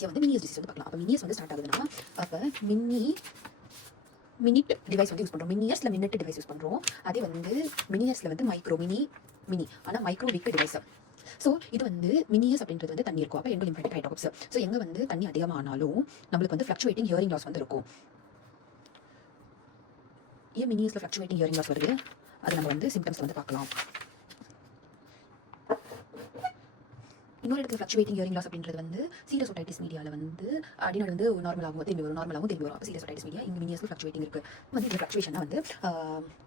ஈஸியாக வந்து மினியஸ் டிசைஸ் வந்து பார்க்கலாம். அப்போ மினியஸ் வந்து ஸ்டார்ட் ஆகுதுன்னா அப்போ மினிட் டிவைஸ் வந்து யூஸ் பண்ணுறோம். மினியர்ஸில் மினிட் டிவைஸ் யூஸ் பண்ணுறோம். அதே வந்து மினியர்ஸில் வந்து மைக்ரோ மினி ஆனால் மைக்ரோ வீக் டிவைஸ். ஸோ இது வந்து மினியஸ் அப்படின்றது வந்து தண்ணி இருக்கும். அப்போ எண்டோ லிம்ஃபேட்டிக் ஹைட்ரோப்ஸ். ஸோ எங்கே வந்து தண்ணி அதிகமானாலும் நம்மளுக்கு வந்து ஃப்ளக்சுவேட்டிங் ஹியரிங் லாஸ் வந்து இருக்கும். ஏன் மினியஸில் ஃப்ளக்சுவேட்டிங் ஹியரிங் லாஸ் வருது, அது நம்ம வந்து சிம்டம்ஸ் வந்து பார்க்கலாம். இன்னொரு இடத்துல ஃப்ளக்சுவேட்டிங் ஹியரிங் லாஸ் அப்படின்றது வந்து சீரியஸ் ஓடைட்டிஸ் மீடியாவில் வந்து அடிநாள் வந்து நார்மலாகவும் திரும்பி வரும், நார்மலாகவும் திரும்பி வரும். அப்போ சீரியஸ் ஓடைட்டிஸ் மீடியா இங்கே மினியஸில் ஃப்ளக்சுவேட்டிங் இருக்குது. வந்து இந்த ஃப்ளக்சுவேஷனாக வந்து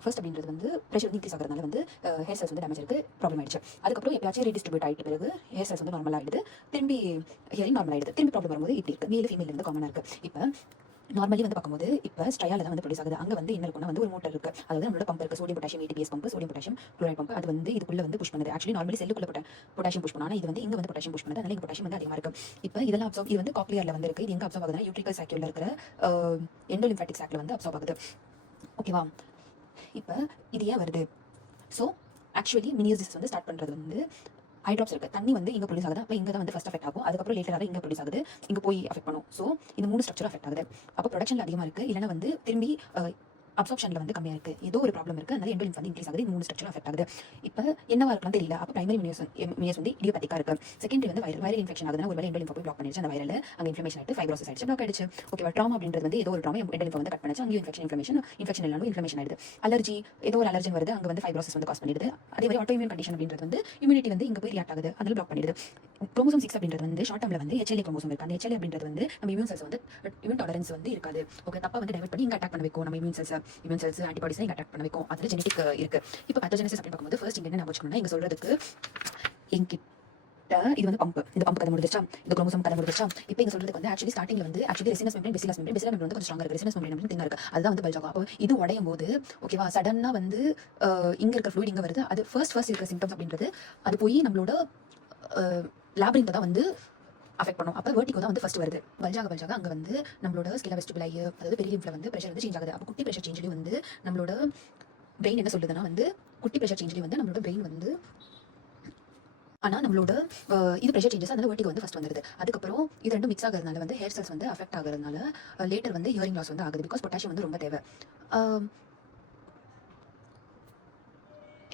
ஃபர்ஸ்ட் அப்படின்றது வந்து ப்ரெஷர் வந்து இன்க்ரீஸ் ஆகிறதுனால வந்து ஹேர் செல்ஸ் வந்து டேமேஜ் இருக்குது, ப்ராப்ளம் ஆயிடுச்சு. அதுக்கப்புறம் எப்பயாச்சும் ரீடிஸ்ட்ரிபியூட் ஆகிட்டு பிறகு ஹேர் செல்ஸ் வந்து நார்மல் ஆகிடுது, திரும்பி ஹியரிங் நார்மல் ஆகிடுது, திரும்பி ப்ராப்ளம் வரும்போது இப்படி இருக்குது. மேல் ஃபீமேல் வந்து காமனாக இருக்குது. இப்போ நார்மலி வந்து பார்க்கும்போது இப்போ ஸ்ட்ரையால் தான் வந்து ப்ரொடியூஸ் ஆகுது. அங்கே வந்து என்ன இருக்குன்னா வந்து ஒரு மோட்டர் இருக்குது, அதாவது நம்மளோட பம்ப் இருக்குது, sodium potassium ATPase pump, sodium potassium chloride pump. அது வந்து இதுக்குள்ளே வந்து புஷ் பண்ணுது. ஆக்சுவலி நார்மலி செல்லுக்குள்ள பொட்டாசியம் புஷ் பண்ணால் இது வந்து இங்கே வந்து பொட்டாசியம் புஷ் பண்ணுது, அதனால இங்கே பொட்டாசியம் வந்து அதிகமாக இருக்குது. இப்போ இதெல்லாம் அப்சர்வ், இது வந்து காக்லியரில் வந்து இருக்குது. இது எங்கே அப்சர்வ் ஆகுதுன்னா யூட்ரிக்கல் சாக்யூலில் இருக்கிற எண்டோ லிம்ஃபேட்டிக் சாக்ல வந்து அப்சர்வ் ஆகுது. ஓகேவா? இப்போ இது ஏன் வருது? ஸோ ஆக்சுவலி மினியஸ் டிசீஸ் வந்து ஸ்டார்ட் பண்ணுறது வந்து ஹைட்ராப்ஸ் இருக்குது, தண்ணி வந்து இங்கே ப்ரொடியூஸ் ஆகுது. அப்போ இங்கே தான் வந்து ஃபஸ்ட் அஃபெக்ட் ஆகும், அதுக்கப்புறம் லேட்டராக இங்கே ப்ரொடியூஸ் ஆகுது, இங்கே போய் அஃபெக்ட் பண்ணும். ஸோ இந்த 3 ஸ்ட்ரக்சர் அஃபெக்ட் ஆகுது. அப்போ ப்ரொடக்ஷனில் அதிகமாக இருக்குது, இல்லைனா வந்து திரும்பி அப்சார்ப்ஷனில் வந்து கம்மியாக இருக்குது, ஏதோ ஒரு ப்ராப்ளம் இருக்குது, அதனால எண்டோ லிம்ஃப் வந்து இன்க்ரீஸ் ஆகுது. இந்த 3 ஸ்ட்ரக்சர் அஃபெக்ட் ஆகுது. இப்போ என்னவா இருக்கலாம் தெரியல. அப்போ பிரைமரி மினியஸ் வந்து இடியோபேத்திக்காக இருக்குது. செகண்டரி வந்து வைரல் இன்ஃபெக்ஷன் ஆகுதுன்னா ஒரு வேலை எண்டோ லிம்ஃப் போய் பிளாக் பண்ணிடுச்சு, அந்த வைரல் அங்கே இன்ஃப்ளமேஷன் ஆகிட்டு ஃபைப்ரோசிஸ் ஆகிடுச்சு, பிளாக் ஆகிடுச்சு. ஓகேவா? ட்ராமா அப்படின்றது வந்து ஏதோ ஒரு ட்ராமா எண்டோ லிம்ஃப் வந்து கட் பண்ணிச்சு, அங்கேயும் இன்ஃபெக்ஷன் இல்லாமல் இன்ஃப்ளமேஷன் ஆகிடுது. அலர்ஜி, ஏதோ ஒரு அலர்ஜன் வருது, அங்கே வந்து ஃபைப்ரோசிஸ் வந்து காஸ் பண்ணிடுது. அதே மாதிரி ஆட்டோ இம்யூன் கண்டிஷன் அப்படின்றது வந்து இம்யூனிட்டி வந்து இங்கே போய் ரியாக்ட் ஆகுது, அதனால பிளாக் பண்ணிடுது. குரோமோசோம் 6 அப்படின்றது வந்து ஷார்ட் டேர்மில் வந்து HLA குரோமோசோம் இருக்குது. அந்த HLA அப்படின்றது வந்து நம்ம இம்யூன் செல்ஸ் வந்து இம்யூன் டாலரன்ஸ் வந்து இருக்காது. ஓகே, தப்பா வந்து டைவர்ட் பண்ணி இங்கே அட்டாக் பண்ண வைக்கும். நம்ம இம்யூன் செல்ஸ் ஆன்டிபாடிஸ் இங்கே அட்டாக் பண்ண வைக்கும். அதில் ஜெனடிக் இருக்கு. இப்போ பேத்தோஜெனிசிஸ் அப்படின்னு பார்க்கும்போது ஃபர்ஸ்ட் இங்கே என்ன வச்சுக்கணும்னா, இங்கே சொல்றதுக்கு என்கிட்ட இது வந்து பம்ப், இந்த பம்ப் கதை முடிஞ்சிச்சா, இந்த குரோமோசோம் கதை முடிஞ்சிச்சா. இப்போ இங்கே சொல்றதுக்கு வந்து ஆக்சுவலி ஸ்டார்டிங்ல வந்து ரெசினஸ் மெம்பரேன், பெசிலஸ் மெம்பரேன் வந்து கொஞ்சம் ஸ்ட்ராங்கா இருக்கு, ரெசினஸ் மெம்பரேன் வந்து தின்னா இருக்கு, அதுதான் வந்து பல்ஜ் ஆகும். அப்போ இது உடையும் போது ஓகேவா, சடனா வந்து இங்க இருக்க ஃப்ளூயிட் இங்கே வருது. அது ஃபர்ஸ்ட் இருக்கிற சிம்டம்ஸ் அப்படின்றது அது போய் நம்மளோட லேப்ரின்த்தை தான் வந்து அஃபெக்ட் பண்ணும். அப்போ வெர்டிகோ தான் வந்து ஃபர்ஸ்ட் வருது. பல்ஜாக அங்கே வந்து நம்மளோட ஸ்கெலா வெஸ்டிபுலை, அதாவது பெரிய லிம்ஃப்ல வந்து ப்ரெஷர் வந்து சேஞ்ச் ஆகுது. அப்போ குட்டி ப்ரெஷர் சேஞ்ச்லேயும் வந்து நம்மளோட பிரெயின் என்ன சொல்லுதுன்னா வந்து குட்டி ப்ரெஷர் சேஞ்ச்லேயும் வந்து நம்மளோட பிரெயின் வந்து ஆனால் நம்மளோட இது ப்ரெஷர் சேஞ்சஸ் அதனால வெர்டிகோ வந்து ஃபர்ஸ்ட் வந்துருது. அதுக்கப்புறம் இது ரெண்டும் மிக்ஸ் ஆகிறதுனால வந்து ஹேர் செல்ஸ் வந்து அஃபெக்ட் ஆகிறதுனால லேட்டர் வந்து ஹியரிங் லாஸ் வந்து ஆகுது. பிகாஸ் பொட்டாசியம் வந்து ரொம்ப தேவை.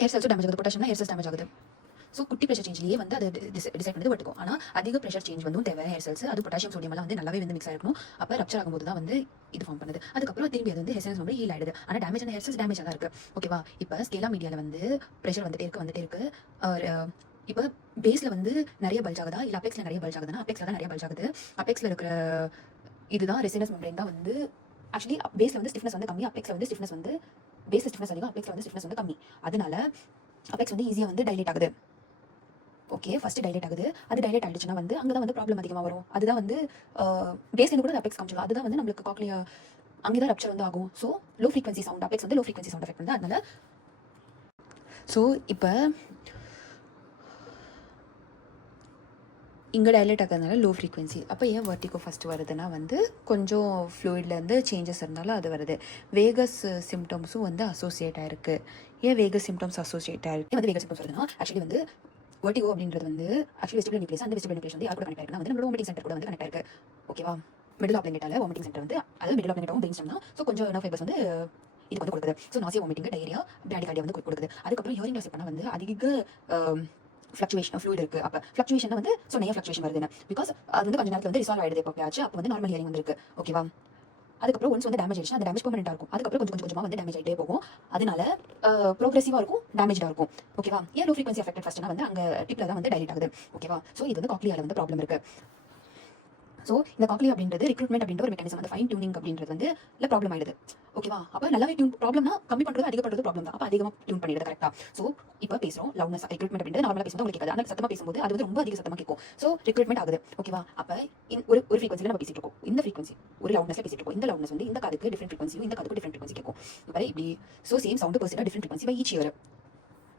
ஹேர் செல்ஸும் டேமேஜ் ஆகுது, பொட்டாசியம்னா ஹேர் செல்ஸ் டேமேஜ் ஆகுது. ஸோ குட்டி ப்ரெஷர் சேஞ்ச்லேயே வந்து அதை டிசைட் பண்ணி வெர்டிகோ. ஆனால் அதிக ப்ரெஷர் சேஞ்ச் வந்து தேவை ஹேர் செல்ஸ். அது பொட்டாசியம் சோடியம் எல்லாம் வந்து நல்லாவே வந்து மிக்ஸ் ஆகிருக்கணும். அப்போ ரப்சர் ஆகும்போது தான் வந்து இது ஃபார்ம் பண்ணுது. அதுக்கப்புறம் திரும்பி அது வந்து ஹேர் வந்து ஹீல் ஆயிடுது. ஆனால் டேமேஜ் ஆன ஹேர் செல்ஸ் டேமேஜ் தான் இருக்கு. ஓகேவா? இப்போ ஸ்கேலா மீடியாவில் வந்து ப்ரெஷர் வந்துட்டே இருக்கு. இப்போ பேஸில் வந்து நிறைய பல்ஜ் ஆகுதா, இல்லை அபெக்ஸில் நிறைய பல்ஜ் ஆகுதுன்னா அபெக்ஸில் தான் நிறைய பல்ஜ் ஆகுது. அபெக்ஸில் இருக்கிற இதுதான் ரெசினஸ் மெம்பரேன் தான் வந்து ஆக்சுவலி பேஸில் வந்து ஸ்டிஃப்னஸ் வந்து கம்மி, அபெக்ஸில் வந்து ஸ்டிஃப்னஸ் வந்து பேஸில் ஸ்டிஃப்னஸ் அதிகம், அபெக்ஸில் வந்து ஸ்டிஃப்னஸ் வந்து கம்மி. அதனால அபெக்ஸ் வந்து ஈஸியாக வந்து டைலேட் ஆகுது. ஓகே, ஃபர்ஸ்ட் டைலேட் ஆகுது. அது டைலேட் ஆகிடுச்சுன்னா வந்து அங்கே தான் வந்து ப்ராப்ளம் அதிகமாக வரும். அதுதான் வந்து பேஸ்லேருந்து கூட அபெக்ஸ் காமிச்சிடும். அதுதான் வந்து நம்மளுக்கு காக்லியா அங்கே தான் ரப்சர் வந்து ஆகும். So low frequency sound, apex வந்து லோ ஃப்ரீக்வன்சி சவுண்ட் எஃபெக்ட் வந்து அதனால. ஸோ இப்போ இங்கே டைலேட் ஆகிறதுனால லோ ஃப்ரீக்வன்சி. அப்போ ஏன் வெர்டிகோ ஃபஸ்ட் வருதுன்னா வந்து கொஞ்சம் ஃப்ளூயிட்லேருந்து சேஞ்சஸ் இருந்தாலும் அது வருது. வேகஸ் சிம்டம்ஸும் வந்து அசோசியேட் ஆயிருக்கு. ஏன் வேகஸ் சிம்டம்ஸ் அசோசியேட் ஆயிருக்கு வந்து வேகஸ் சிம்டம்ஸ் வருதுன்னா ஆக்சுவலி வந்து வெர்டிகோ அப்படின்றது வந்து ஆக்சுவலி வெஸ்டிபுலர் நியூக்ளியஸ். அந்த வெஸ்டிபுலர் நியூக்ளியஸ் வந்து யார் கூட கனெக்ட் ஆயிருக்குன்னா வந்து நம்மளோட வாமிட்டிங் சென்டர் கூட வந்து கனெக்ட் ஆயிருக்கு. ஓகேவா? மிடில் ஆஃப் லிங்கட்டால வாமிட்டிங் சென்டர் வந்து அதாவது மிடில் ஆஃப் லிங்கட்டாவும் பிரெயின் ஸ்டெம் தான். ஸோ கொஞ்சம் நர்வ் ஃபைபர்ஸ் வந்து இதுக்கு வந்து கொடுக்குது. So nausea vomiting, diarrhoea, bradycardia வந்து கொடுக்குது. அதுக்கப்புறம் ஹியரிங் லாஸ் பண்ணால் வந்து அதிக ஃப்ளக்சுவேஷன் ஃப்ளூயிட் இருக்குது. அப்போ ஃப்ளக்சுவேஷன் வந்து ஸோ நிறைய ஃப்ளக்சுவேஷன் வருதுன்னு பிகாஸ் அது வந்து கொஞ்சம் நேரத்தில் வந்து ரிசால்வ் ஆகிடுது. இப்போ ஆச்சு அப்போ வந்து நார்மல் ஹியரிங் வந்துருக்கு. ஓகேவா? அதுக்கப்புறம் ஒன்ஸ் வந்து டேமேஜ் ஆயிடுச்சு, அந்த டேமேஜ் பெர்மனெண்ட்டாக இருக்கும். அதுக்கப்புறம் கொஞ்சமாக வந்து டேமேஜ் ஆகிட்டே போகும். அதனால ப்ரோக்ரெசிவாக இருக்கும், டேமேஜாக இருக்கும். ஓகேவா? ஏன் லோ ஃப்ரீக்வன்சி அஃபெக்டட் ஃபர்ஸ்ட்னா வந்து அங்கே டிப்பில் தான் வந்து டைலேட் ஆகுது. ஓகேவா? ஸோ இது வந்து காக்லியாவில் வந்து ப்ராப்ளம் இருக்குது. ஸோ இந்த காக்லியா அப்படின்றது ரிக்ரூட்மெண்ட் அப்படின்ற ஒரு மெக்கானிசம், அந்த ஃபைன் டியூனிங் அப்படின்றது வந்து இல்லை ப்ராப்ளம் ஆயிடுது. ஓகேவா? அப்போ நல்லாவே டியூன் ப்ராப்ளம்னா கம்மி பண்ணுறது அதிகப்படுறது ப்ராப்ளம் தான். அப்போ அதிகமாக டியூன் பண்ணிடுது கரெக்டாக. ஸோ இப்போ பேசுகிறோம் லவுனஸ் ரிக்ரூட்மெண்ட் அப்படின்றது நார்மலாக பேசும்போது உங்களுக்கு கேட்காது, ஆனால் சத்தமாக பேசும்போது அது வந்து ரொம்ப அதிக சத்தமாக கேட்கும். ஸோ ரிக்ரூட்மெண்ட் ஆகுது. ஓகேவா? அப்போ ஒரு ஃப்ரீக்வன்சியில் நம்ம பேசிட்டு இருக்கோம். இந்த ஃப்ரீக்வன்சி ஒரு லவுனஸில் பேசிட்டு இருக்கோம். இந்த லவுனஸ் வந்து இந்த காதுக்கு டிஃப்ரெண்ட் ஃப்ரீக்வன்சியும் இந்த காதுக்கு டிஃப்ரெண்ட் ஃப்ரீக்வன்சி கேட்கும். இப்போ இப்படி ஸோ சேம் சவுண்ட் பர்சனாக different frequency by each ear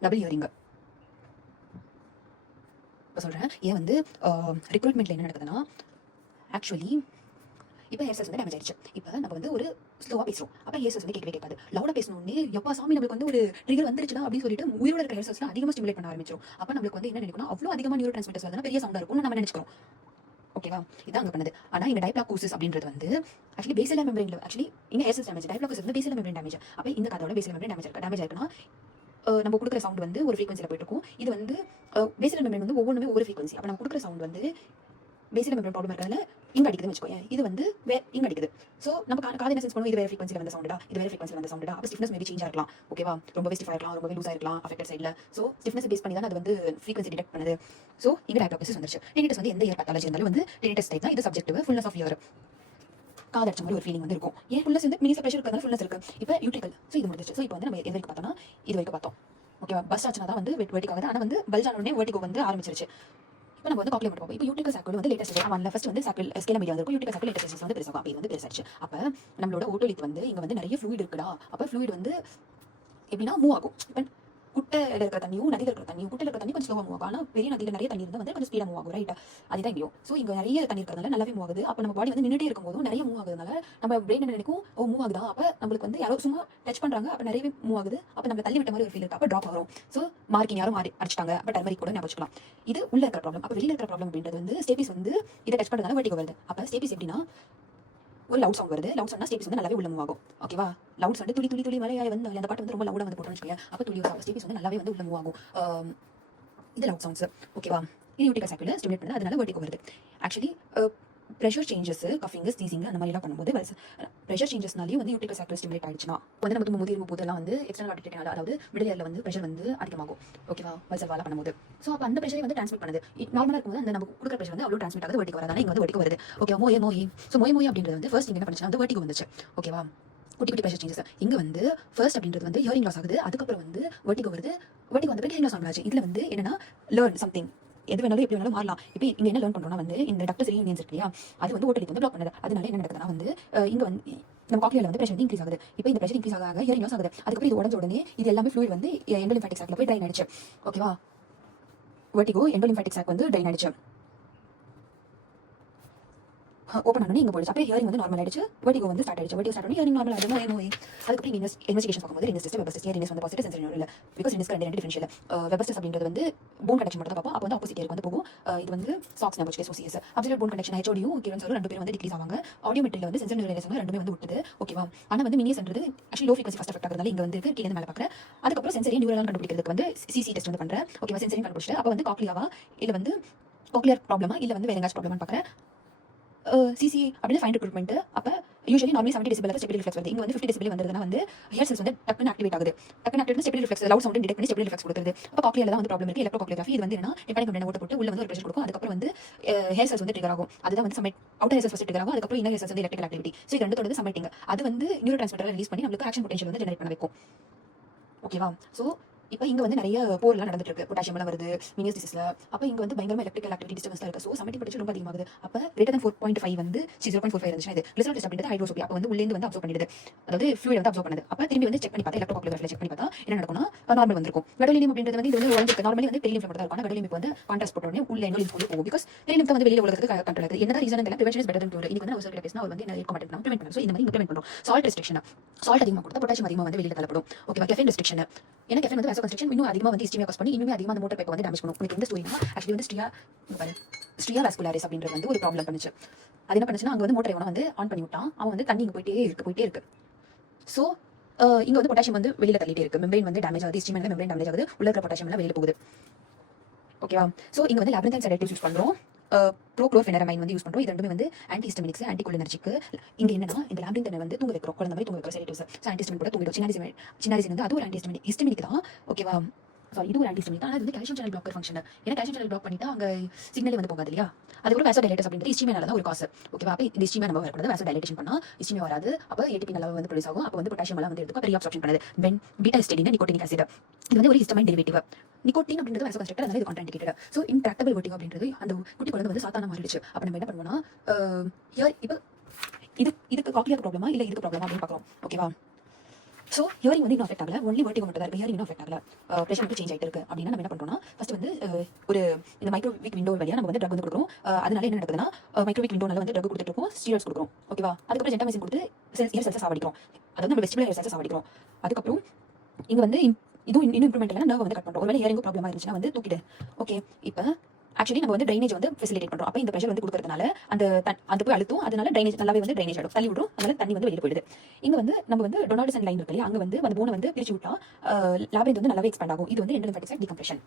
double hearing. இப்போ சொல்கிறேன் ஏன் வந்து ரிக்ரூட்மெண்ட்டில் என்ன நடக்குதுன்னா ஆக்சுவலி இப்போ ஹேர் செல்ஸ் வந்து டேமேஜ் ஆயிடுச்சு. இப்போ நம்ம வந்து ஒரு ஸ்லோவாக பேசுகிறோம். அப்போ ஹேர் செல்ஸ் வந்து கேட்கவே கேட்காது. லவுடாக பேசணுன்னே எப்பா சாமி நம்மளுக்கு வந்து ஒரு ட்ரிகர் வந்துருச்சுன்னா அப்படின்னு சொல்லிட்டு உயிரோட இருக்கிற ஹேர் செல்ஸ்லாம் அதிகமாக ஸ்டிமுலேட் பண்ண ஆரம்பிச்சிடும். அப்போ நம்மளுக்கு வந்து என்ன நினைக்கணும், அவ்வளோ அதிகமாக நியூரோ டிரான்ஸ்மிட்டர்ஸ் வரதுனா பெரிய சவுண்டாக இருக்கும்னு நம்ம நினைக்கிறோம். ஓகேவா, இதான் அங்கே பண்ணுது. ஆனால் இங்கே டைப்ளாகோசிஸ் அப்படின்றது வந்து ஆக்சுவலி பேசிலர் மெம்பரேன்ல ஆக்சுவலி இங்கே ஹேர் செல்ஸ் டேமேஜ், டைப்ளாகோசிஸ் வந்து பேசிலர் மெம்பரேன் டேமேஜ். அப்போ இந்த காதோட பேசிலர் மெம்பரேன் டேமேஜ் இருக்குன்னா நம்ம கொடுக்குற சவுண்ட் வந்து ஒரு ஃப்ரீக்வன்சியில் போயிட்டு இருக்கும். இது வந்து பேசிலர் மெம்பரேன் வந்து ஒவ்வொன்றுமே ஒரு ஃப்ரீக்வன்சி. அப்போ நம்ம கொடுக்குற சவுண்ட் வந்து பேசிலர் மெம்பரேன் ப்ராப்ளம் இருக்கிறதுல இங்கே அடிக்குதுன்னு வச்சுக்கோங்க, இது வந்து இங்கே அடிக்குது. ஸோ நம்ம காது என்ன சென்ஸ் பண்ணுவோம், இது வேறு ஃப்ரீக்வன்சியில் வந்த சவுண்டா, இது வேறு ஃப்ரீக்வன்சியில் வந்த சவுண்டா. அப்போ ஸ்டிஃப்னஸ் மேபி சேஞ்சாக இருக்கலாம். ஓகேவா, ரொம்பவே ஸ்டிஃபாக இருக்கலாம், ரொம்பவே லூஸாக இருக்கலாம் அஃபெக்டட் சைடில். ஸோ ஸ்டிஃப்னஸ் பேஸ் பண்ணி தான் அது வந்து ஃப்ரீக்வன்சி டிடெக்ட் பண்ணுது. ஸோ இங்கே டைப்ளாகோசிஸ் வந்துருச்சு. டெனிட்டஸ் வந்து எந்த இயர் பேத்தாலஜி இருந்தாலும் வந்து டெனிட்டஸ் டைப் தான். இது சப்ஜெக்டிவ், ஃபுல்னஸ் ஆஃப் இயர், காது அடிச்ச மாதிரி ஒரு ஃபீலிங் வந்து இருக்கும். ஏன் ஃபுல்னஸ் வந்து மினிஸ் ப்ரெஷர் இருக்கிறதுனால ஃபுல்னஸ் இருக்குது. இப்போ யூட்ரிக்கல். ஸோ இது முடிஞ்சிச்சு. ஸோ இப்போ வந்து நம்ம எது வரைக்கும் பார்த்தோம்னா இது வரைக்கும் பார்த்தோம். ஓகேவா, பஸ் ஆச்சுனா தான் வந்து வெட்டிகோ ஆகுது. ஆனால் வந்து பல்ஜ் ஆன உடனே வெட்டிகோ வந்து ஆரம்பிச்சிருச்சு. இப்போ நம்ம வந்து காக்லியர் மட்டும் பார்ப்போம். இப்போ யூட்ரிக்கல் சாக்கிள் வந்து லேட்டஸ்ட் ஸ்டேஜ் அவன் ஃபர்ஸ்ட் வந்து சாக்கிள் ஸ்கேலா மீடியா வந்து யூட்ரிக்கல் சாக்கிள் லேட்டஸ்ட் ஸ்டேஜ் வந்து பெருசாகும். அப்போ இது வந்து பெருசாச்சு. அப்போ நம்மளோட ஓட்டோலித் வந்து இங்கே வந்து நிறைய ஃப்ளூயிட் இருக்குடா. அப்போ ஃப்ளூயிட் வந்து எப்படின்னா மூவ் ஆகும். இப்போ குட்டையில் இருக்கிற தண்ணியும் நதியில் இருக்கிற தண்ணியும், குட்டையில் இருக்கிற தண்ணி கொஞ்சம் ஸ்லோவாக மூவ் ஆகும். ஆனால் பெரிய நதியில் நிறைய தண்ணி இருந்தால் வந்து கொஞ்சம் ஸ்பீடாக மூவ் ஆகும். ரைட், அதுதான் இங்கேயும். ஸோ இங்கே நிறைய தண்ணி இருக்கிறதுனால நல்லாவே மூவ் ஆகுது. அப்போ நம்ம பாடி வந்து நின்றுட்டே இருக்கும்போதும் நிறைய மூவ் ஆகுதுனால நம்ம பிரெயின் என்ன நினைக்கும், ஓ மூவ் ஆகுதா, அப்போ நம்மளுக்கு வந்து யாரோ சும்மா டச் பண்ணுறாங்க, அப்போ நிறையவே மூவ் ஆகுது, அப்போ நம்ம தள்ளி விட்ட மாதிரி ஒரு ஃபீல் இருக்குது, அப்போ ட்ராப் வரும். ஸோ மார்க்கிங் யாரும் அடிச்சிட்டாங்க, அப்போ டர்மரிக் கூட ஞாபகம் வச்சுக்கலாம். இது உள்ள இருக்கிற ப்ராப்ளம். அப்போ வெளியில் இருக்கிற ப்ராப்ளம் அப்படின்றது வந்து ஸ்டேபிஸ் வந்து இதை டச் பண்ணுறதுனால வெட்டிகோ வருது. அப்போ ஸ்டேபிஸ் எப்படின்னா ஒரு லவுட் சவுண்ட் வருது. லவுட் சவுண்ட்னா ஸ்டேபிஸ் வந்து நல்லாவே உள்ள மூவ் ஆகும். ஓகேவா, லவுட்ஸ் வந்து துளி துளி துளி மலையாய் வந்து அந்த பாட்டு வந்து ரொம்ப லவுடாக வந்து போட்டோம்னு வச்சுக்கோங்க, அப்போ துளி ஸ்டேபிஸ் வந்து நல்லாவே வந்து உள்ள மூவ் ஆகும். இது லவுட் சவுண்ட்ஸ். ஓகேவா, இது யூட்ரிக்கல் சாக்கிள் ஸ்டிமுலேட் பண்ணுது, அதனால வெட்டிகோ வருது. ஆக்சுவலி ப்ரெஷர் சேஞ்சஸ், கஃபிங், ஸ்னீசிங் அந்த மாதிரிலாம் பண்ணும்போது ப்ரெஷர் சேஞ்சஸ்னாலேயும் வந்து யூட்ரிக்கல் சாக்கிள் ஸ்டிமுலேட் ஆயிடுச்சுன்னா வந்து நமக்கு முதிர்வு போதெல்லாம் வந்து எக்ஸ்டர்னல் ஆடிட்டேனால, அதாவது மிடில் இயரில் வந்து ப்ரெஷர் வந்து அதிகமாகும். ஓகேவா, வல்சர்வால பண்ணும்போது. ஸோ அப்போ அந்த ப்ரெஷரை வந்து ட்ரான்ஸ்மிட் பண்ணுது. நார்மலாக இருக்கும்போது அந்த நம்ம கொடுக்குற ப்ரெஷர் வந்து அவ்வளோ ட்ரான்ஸ்மிட் ஆகுது, வெட்டிகோ வரதால இங்கே வந்து வெட்டிகோ வருது. ஓகே, மோய். ஸோ மோய் அப்படின்றது வந்து ஃபர்ஸ்ட் இங்கே என்ன பண்ணுச்சுன்னா வந்து வெட்டிகோ வந்துச்சு. ஓகேவா, குட்டி குட்டி ப்ரெஷர் சேஞ்சஸ். இங்கே வந்து ஃபர்ஸ்ட் அப்படின்றது வந்து ஹியரிங் லாஸ் ஆகுது, அதுக்கப்புறம் வந்து வெட்டிகோ வருது. வெட்டிகோ வந்து ஹியரிங் லாஸ் ஆகாச்சு. இதில் வந்து என்னன்னா லேர்ன் சம்திங், எது வேணாலும் எப்படி வேணாலும் மாறலாம். இப்போ இங்கே என்ன லேர்ன் பண்ணுறோம்னா வந்து இந்த டக்டஸ் யூனியன்ஸ் இருக்கு இல்லையா, அது வந்து ஓட்டலித் வந்து பிளாக் பண்ணுது. அதனால என்ன நடக்குதுன்னா வந்து இங்கே வந்து நம்ம காக்லியரில் வந்து ப்ரெஷர் வந்து இன்க்ரீஸ் ஆகுது. இப்போ இந்த ப்ரெஷர் இன்க்ரீஸ் ஆக ஹியரிங் லாஸ் ஆகுது. அதுக்கப்புறம் இது உடஞ்ச உடனே இது எல்லாமே ஃப்ளூயிட் வந்து எண்டோலிம்ஃபாட்டிக் சாக்கில் போய் ட்ரைன் ஆயிடுச்சு. ஓகேவா, வெட்டிகோ எண்டோலிம்ஃபாட்டிக் சாக் வந்து ட்ரைன் ஆயிடுச்சு. ஓப்பன் ஆனோடனே இங்கே போயிடுச்சு. அப்படியே ஹியரிங் வந்து நார்மல் ஆயிடுச்சு, வெட்டிகோ வந்து ஸ்டார்ட் ஆயிடுச்சு. வெட்டிகோ ஸ்டார்ட் பண்ணி ஹியரிங் நார்மல் ஆயிடுச்சு. நோய் அதுக்கப்புறம் இன்வெஸ்டிகேஷன் பார்க்கும்போது ரினஸ் டெஸ்ட், வெபர் டெஸ்ட். ரினஸ் வந்து பாசிட்டிவ், சென்சரி இல்லை, பிகாஸ் ரினஸ்க்கு ரெண்டு டிஃபரன்ஷியல். வெபர் டெஸ்ட் அப்படின்றது வந்து போன் கனெக்ஷன் மட்டும் தான் பார்ப்போம். அப்போ வந்து ஆப்போசிட் இயருக்கு வந்து போகும். இது வந்து socks number case absolute phone connection ஹெச்ஓடியும் கிரன்ஸரும் ரெண்டு பேரும் வந்து டிக்ரீஸ் ஆவாங்க. ஆடியோமெட்ரியில் வந்து சென்சரி நியூரலைசேஷன் ரெண்டுமே வந்து விட்டுது. ஓகேவா, ஆனால் வந்து மினியஸ்ன்றது actually low frequency first effect ஆகிறதால இங்கே வந்து கீழே மேலே பார்க்குறேன். அதுக்கப்புறம் சென்சரி நியூரலாக கண்டுபிடிக்கிறதுக்கு வந்து சிசி டெஸ்ட் வந்து பண்ணுறேன். ஓகேவா, சென்சரி கண்டுபிடிச்சிட்டு அப்போ வந்து காக்லியாவா இல்லை வந்து காக்லியர் ப்ராப்ளமா இல்லை வந்து வேற எங்காச்சும் ப்ராப்ளமான்னு பார்க்குறேன். சிசி அப்படின்னு ஃபைன் ரெக்ரூட்மெண்ட். அப்போ usually normally 70 decibel stability reflex வருது. இங்கே வந்து 50 டெசிபிள் வந்ததுன்னா வந்து ஹியர் செல்ஸ் வந்து டக்குன்னு ஆக்டிவேட் ஆகுது. டக்குன்னு activate stability reflex loud sound detect பண்ணி ஸ்டெபிலிட்டி ரிஃப்ளெக்ஸ் கொடுக்குது. அப்போ காக்லியரில் தான் வந்து ப்ராப்ளம் இருக்குது. எலக்ட்ரோகாக்லியோகிராஃபி இது வந்து என்ன டெம்பனிக் மெம்பரேன் ஓட்ட போட்டு உள்ள வந்து ஒரு ப்ரெஷர் கொடுக்கும். அதுக்கப்புறம் வந்து ஹேர் செல்ஸ் வந்து ட்ரிகர் ஆகும். அதுதான் வந்து சமைட் outer hair cells first trigger ஆகும். அதுக்கப்புறம் இன்னர் ஹேர் செல்ஸ் வந்து எலக்ட்ரிக்கல் ஆக்டிவிட்டி. ஸோ இது ரெண்டு தொடர்ந்து சமைட்டிங். அது வந்து நியூரோ டிரான்ஸ்மிட்டரை ரிலீஸ் பண்ணி நம்மளுக்கு ஆக்ஷன் பொட்டன்ஷியல் வந்து ஜெனரேட் பண்ண வைக்கும். ஓகேவா, ஸோ இப்போ இங்கே வந்து நிறைய போர்லாம் நடந்துட்டு இருக்கு, பொட்டாசியம்லாம் வருது மினியஸ் டிசீஸ்ல. அப்போ இங்கே வந்து பயங்கரமாக எலக்ட்ரிக்கல் ஆக்டிவிட்டி டிஸ்டர்பன்ஸ் இருக்கு. ஸோ சமைட்டி பொட்டன்ஷியல் ரொம்ப அதிகமாகுது. அப்போ கிரேட்டர் than 4.5 வந்து 0.45 இருந்துச்சுன்னா இது கிளிசரால் டெஸ்ட் அப்படின்றது ஹைட்ரோஸ்கோபி. அப்போ வந்து உள்ளேந்து வந்து அப்சர்வ் பண்ணிடுது, அதாவது ஃப்ளூயிட் வந்து அப்சர்வ் பண்ணுது. அப்போ திரும்பி வந்து செக் பண்ணி பார்த்தா எலக்ட்ரோகாக்லியோகிராஃபியில் செக் பண்ணி பார்த்தா என்ன நடக்கும்னா நார்மல் வந்திருக்கும். வெடோலினியம் அப்படின்றது வந்து இது வந்து உடஞ்சிருக்கு. நார்மலி வந்து பெரிய லிம்ஃப் மட்டும் தான் இருக்கும். ஆனால் வெடோலினியம் வந்து கான்ட்ராஸ்ட் போட்டோடனே உள்ள எண்டோலிம்ஃப் வந்து போகும். பிகாஸ் பெரிய லிம்ஃப் வந்து வெளியில உலகத்துக்கு கண்ட்ரோல் ஆகுது. என்னதான் ரீசன் தெரியல, prevention is better then cure. இன்னைக்கு வந்து ஒரு பேசினா அவர் வந்து என்ன இருக்க மாட்டேன் ப்ரிவென்ட் பண்ணணும். ஸோ இந்த மாதிரி இம்ப்ளிமெண்ட் பண்ணுறோம். சால்ட் ரெஸ்ட்ரிக்ஷன், சால்ட் அதிகமாக கொடுத்தா பொட்டாசியம் அதிகமாக வந்து வெளியில் தள்ளப்படும். ஓகேவா, கெஃபைன் ரெஸ்ட்ரிக்ஷன். ஏன்னா கெஃபைன் வந்து வாசோகன்ஸ்ட்ரிக்ஷன் இன்னும் அதிகமாக வந்து இஸ்டீமியா காஸ் பண்ணி இன்னும் அதிகமாக அந்த மோட்டர் பைப்பை வந்து டேமேஜ் பண்ணும். உங்களுக்கு எந்த ஸ்டோரினா ஆக்சுவலி வந்து ஸ்ட்ரியா வாஸ்குலாரிஸ் அப்படின்றது வந்து ஒரு ப்ராப்ளம் பண்ணுச்சு. அது என்ன பண்ணுச்சுன்னா அங்கே வந்து மோட்டர் இவனை வந்து ஆன் பண்ணி விட்டான். அவன் வந்து தண்ணி இங்கே போயிட்டே இருக்கு. ஸோ இங்கே வந்து பொட்டாசியம் வந்து வெளியில் தள்ளிட்டே இருக்கு. மெம்பரேன் வந்து டேமேஜ் ஆகுது, ஸ்டீம் வந்து மெம்பரேன் டேமேஜ் ஆகுது, உள்ள இருக்கிற பொட்டாசியம் எல்லாம் வெளியில் போகுது. ஓகேவா, ஸோ இங்கே வந்து லாப்ரிந்தன் செடேட்டிவ்ஸ் யூஸ் பண்ணுறோம், ப்ரோக்ளோஃபெனரமைன் வந்து யூஸ் பண்ணுறோம். இது ரெண்டுமே வந்து ஆன்டிஹிஸ்டமினிக்ஸ், ஆன்டிகோலினர்ஜிக்கு. இங்கே என்னன்னா இந்த லாப்ரிந்தனை வந்து தூங்க வைக்கிறோம், குழந்தை மாதிரி தூங்க வைக்கிறோம் செடேட்டிவ்ஸ். ஸோ ஆன்டிஹிஸ்டமின் கூட தூங்கிடும். சின்னாரிசின் வந்து அது ஒரு ஆன்டிஹிஸ்டமினிக், ஹிஸ்டமினிக் தான். ஓகேவா, சாரி இது ஒரு ஆன்டிஹிஸ்டமினிக் தான். ஆனால் இது வந்து கால்சியம் சேனல் பிளாக்கர் ஃபங்க்ஷன். ஏன்னா கால்சியம் சேனல் பிளாக் பண்ணிட்டா அங்கே சிக்னலே வந்து போகாது இல்லையா. அதுக்கப்புறம் வாசோடைலேட்டர்ஸ் அப்படின்றது ஹிஸ்டமினால தான் ஒரு காசு. ஓகேவா, அப்போ இந்த ஹிஸ்டமியா நம்ம வரக்கூடாது. வாசோடைலேஷன் பண்ணால் ஹிஸ்டமியா வராது. அப்போ ஏடிபி நல்லா வந்து ப்ரொடியூஸ் ஆகும். அப்போ வந்து பொட்டாசியம் எல்லாம் வந்து எடுத்து ரீஅப்சார்ப்ஷன் பண்ணுது. Beta histidine, nicotinic acid. இது வந்து ஒரு ஹிஸ்டமைன் டெரிவேட்டிவ். நிகோட்டின் அப்படின்றது வாசோகன்ஸ்ட்ரக்டர், அதனால இது கான்ட்ராண்டிகேட்டட். ஸோ இன்ட்ராக்டபிள் வெட்டிகோ அப்படின்றது அந்த குட்டி குழந்தை வந்து சாத்தான மாறிடுச்சு. அப்போ நம்ம என்ன பண்ணுவோம்னா இப்போ இதுக்கு காக்லியர் ப்ராப்ளமா இல்லை இதுக்கு ப்ராப்ளமா அப்படின்னு பார்க்குறோம். ஓகேவா, ஸோ ஹியரிங் வந்து இன்னும் அஃபெக்ட் ஆகல, ஒன்லி வெர்டிகோ மட்டும் தான் இருக்குது. ஹியரிங் இன்னும் அஃபெக்ட் ஆகல, ப்ரெஷர் மட்டும் சேஞ்ச் ஆகிட்டு இருக்கு. அப்படின்னா நம்ம என்ன பண்ணுறோம்னா ஃபர்ஸ்ட் வந்து ஒரு இந்த மைக்ரோவிக் விண்டோ வழியாக நம்ம வந்து ட்ரக் வந்து கொடுக்குறோம். அதனால என்ன நடக்குதுன்னா மைக்ரோவிக் விண்டோனால வந்து ட்ரக் கொடுத்துட்டு இருக்கோம், ஸ்டீராய்ட்ஸ் கொடுக்குறோம். ஓகேவா, அதுக்கப்புறம் ஜென்டாமைசின் கொடுத்து ஹேர் செல்ஸை சாவடிக்கிறோம். அதாவது நம்ம வெஸ்டிபுலர் ஹேர் செல்ஸை சாவடிக்கிறோம். அதுக்கப்புறம் இங்கே வந்து இதுவும் இன்னும் இம்ப்ரூவ்மெண்ட் இல்லைனா நர்வ் வந்து கட் பண்ணுறோம். ஒருவேளை ஹியரிங் ப்ராப்ளமாக இருந்துச்சுன்னா வந்து தூக்கிடு. ஓகே, இப்போ ஆக்சுவலி நம்ம வந்து ட்ரைனேஜ் வந்து ஃபெசிலிட்டேட் பண்ணுறோம். அப்போ இந்த ப்ரெஷர் வந்து கொடுக்கறதுனால அந்த போய் அழுத்தும், அதனால ட்ரைனேஜ் நல்லாவே வந்து ட்ரைனேஜ் ஆகிடும், தள்ளி விடும், அதனால தண்ணி வந்து வெளியே போயிடுது. இங்கே வந்து நம்ம வந்து டொனால்ட்சன் லைன் இருக்கு இல்லையா, அங்கே வந்து அந்த போனை வந்து பிரிச்சு விட்டா லேப்ரின்த் வந்து நல்லாவே எக்ஸ்பேண்ட் ஆகும். இது வந்து எண்டோலிம்ஃபேட்டிக் சைட் டிகம்ப்ரெஷன்.